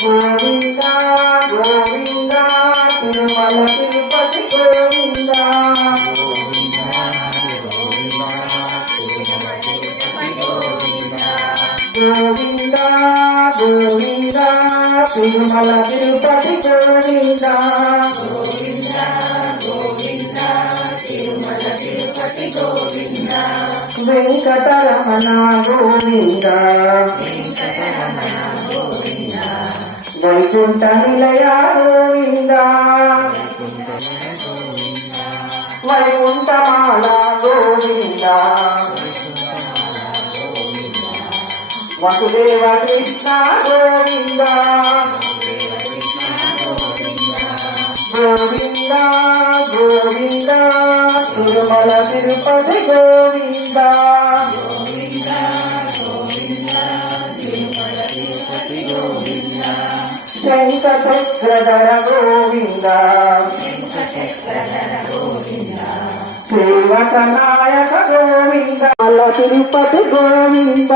Govinda Govinda Tirumala Tirupati Govinda Govinda Govinda Tirumala Tirupati Govinda Venkataramana Govinda Vaikuntha Nilaya Govinda వైకుంఠమాల Govinda Vasudeva Krishna Govinda Govinda Govinda Tirumala Tirupati Govinda Venkateswara Govinda Sevak Nayaka Govinda Tirupati Govinda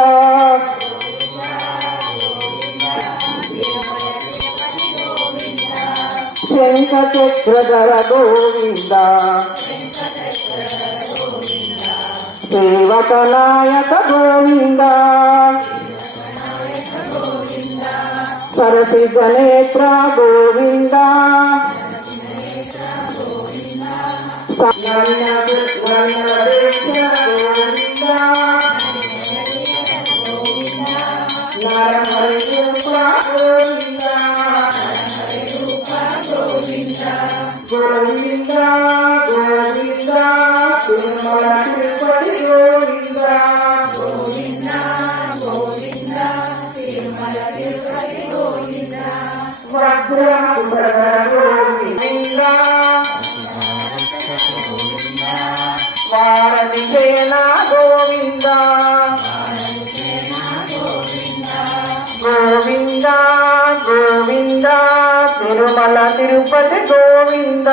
Venkateswara Govinda Sevak Nayaka Govinda Sarasija Netra Govinda Govinda Govinda Tirumala Tirupati Govinda Govinda Govinda Tirumala Tirupati Govinda వజ్రముద్ర Govinda Varadhi Sena Govinda Govinda Govinda Tirumala Tirupati Govinda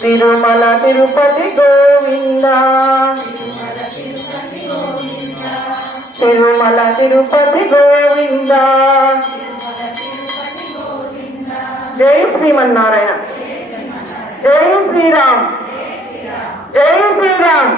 Tirumala Tirupati Govinda Tirumala Tirupati Govinda Jai Srimannarayana Jai Sriram Jai Sriram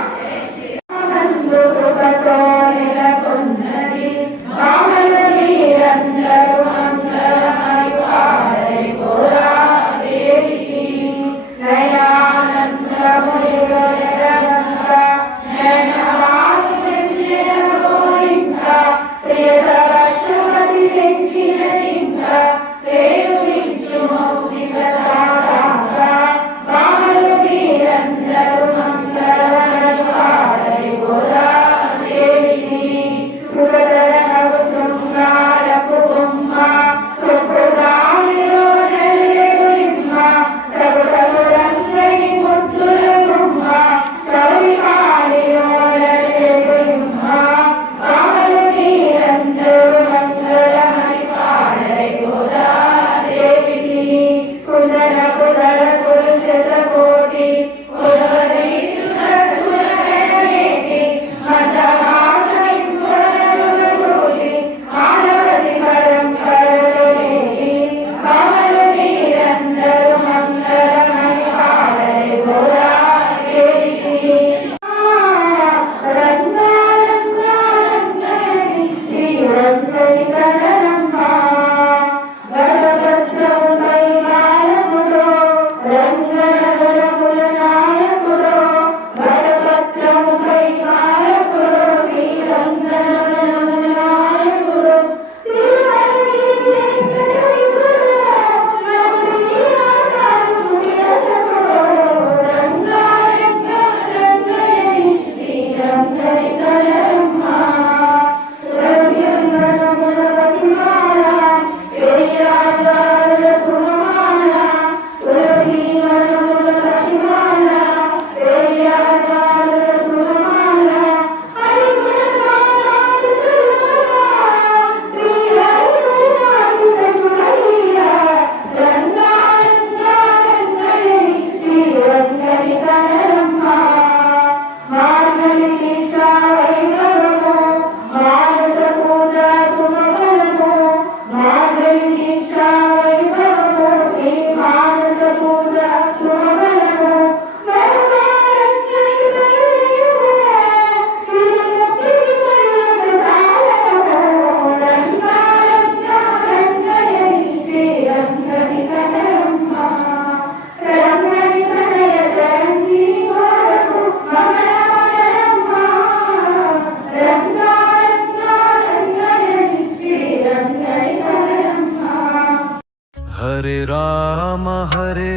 Hare Rama Hare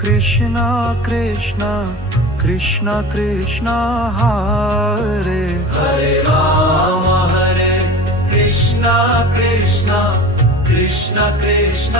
Krishna Krishna Krishna Krishna Hare Hare Rama Hare Krishna Krishna Krishna Krishna